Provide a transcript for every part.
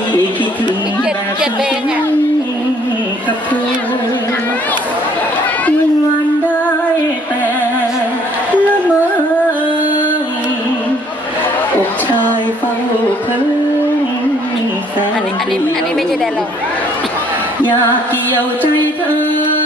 พี่คิดถึงแบบฉันกับเธอวันวันได้แต่ละเมออกชายเฝ้าเพิ่งแสนอันนี้อันนี้อันนี้ไม่ใช่แดนหรอกอยากเกี่ยวใจเธอ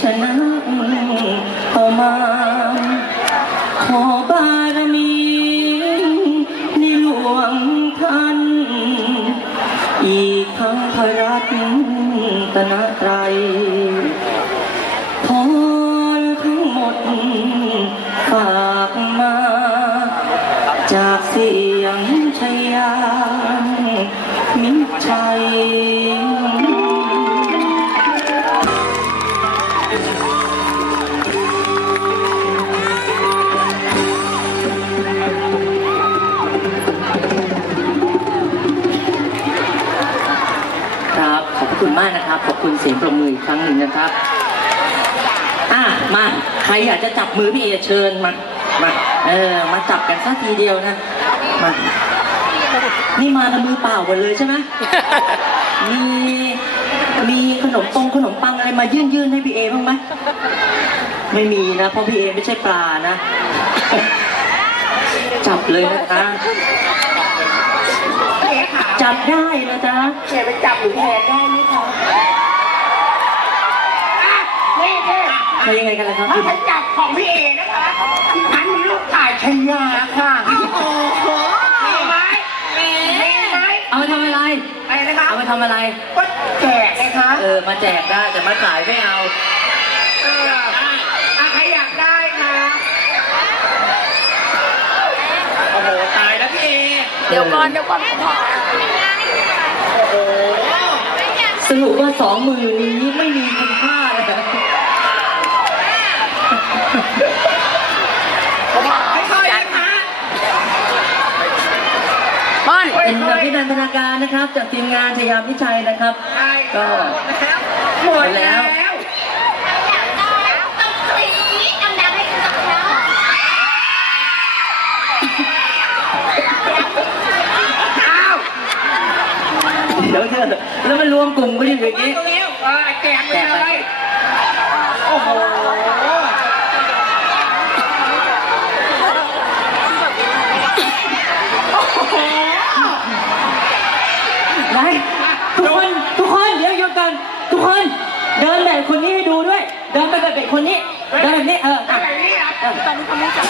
ชนะต่อมาขอบารมีในหลวงท่าน อีกทั้งพระรัตนตรัย มากนะครับ ขอบคุณเสียงประมืออีกครั้งหนึ่งนะครับ อะมา ใครอยากจะจับมือพี่เอเชิญมา มา เออ มาจับกันสักทีเดียวนะ มา นี่มากันมือเปล่าหมดเลยใช่ไหมมีมีขนมปงขนมปังอะไรมายื่นยื่นให้พี่เอบ้างไหมไม่มีนะ เพราะพี่เอไม่ใช่ปลานะ จับเลยนะคะเจ๊ค่ะจับได้นะจ๊ะเจ๊ไปจับหรือแทนได้ไหมคะอะนี่เจ๊มายังไงกันล่ะครับถ้าคุณฉันจับของพี่เอนะคะฉันมีลูกชายชัยยาค่ะโอ้โหมีไหมมีไหมเอาไปทำอะไรอะไรนะคะเอาไปทำอะไรก็แจกนะคะเออมาแจกได้แต่มาขายไม่เอา เอออะใครอยากได้คะโอ้โห ตายแล้วพี่ เอเดี๋ยวก่อนเดี๋ยวก่อนโอ้โหสรุปว่าสองมือนี้ไม่มีคุณค่าเลยไม่เคยนะคะเป็นอภินันทนาการนะครับ จากทีมงานชยามวิชัยนะครับใช่ก็หมดแล้ว ต้องกรี๊ดดังๆให้กับเขา อ้าว เดี๋ยวเถอะแล้วมัน รวมกลุ่มกันอยู่อย่างนี้เร็วเออแจกไปเลยโอ้โหไหนทุกคนทุกคนเดี๋ยวหยุดกันทุกคน เดินแบบคนนี้ให้ดูด้วย เดินไปแบบเด็กคนนี้เดินแบบนี้เออ อะอะไรนี่อะตอนนี้เขาไม่จับ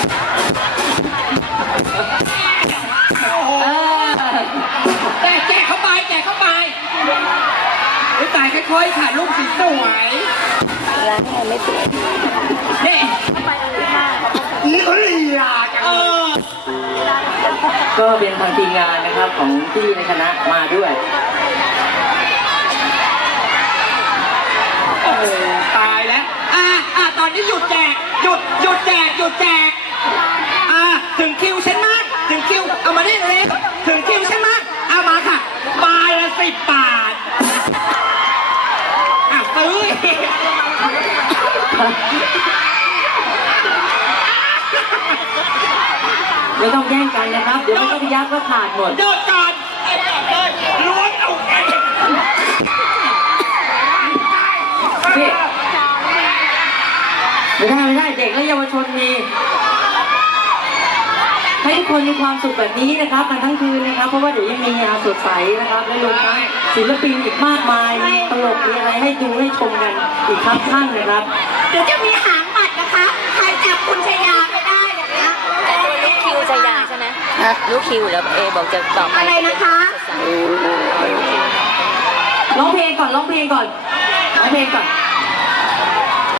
โอ้โห เออ แจกแจกเข้าไปแจกเข้าไปไอ้ตาย ค่อยๆค่ะลูกสีสวยร้านแม่ไม่สวยนี่นี่เขาลีลาจังเลยก็เป็นทางทีมงานนะครับของพี่ในคณะมาด้วยโอ้โหตายแล้วอะอะตอนนี้หยุดแจกหยุดหยุดแจกหยุดแจกอะถึงคิวฉันมากถึงคิวเอามาได้เลยถึงคิวฉันมากเอามาค่ะบาทละสิบบาท ไม่ต้องแย่งกันนะครับ เดี๋ยวไม่ต้องยักก็ขาดหมดหยุดก่อนไอ้แบบเลยล้วนเอาเองพี่ไม่ได้ไม่ได้เด็กและเยาวชนมีให้ทุก คนมีความสุขแบบนี้นะครับกันทั้งคืนนะครับ เพราะว่าเดี๋ยวยังมีงานสดใสนะครับ และรวมทั้งศิลปินอีกมากมายมีตลกมีอะไรให้ดูให้ชมกันอีกครับท่านนะครับ เดี๋ยวจะมีหางบัตรนะคะ ใครจับคุณชายาไม่ได้อย่างเงี้ยแต่ตัวลูกคิวชายาใช่ไหมลูกคิวแล้วเอบอกจะต่อไปอะไรนะคะร้องเพลงก่อนร้องเพลงก่อนร้องเพลงก่อน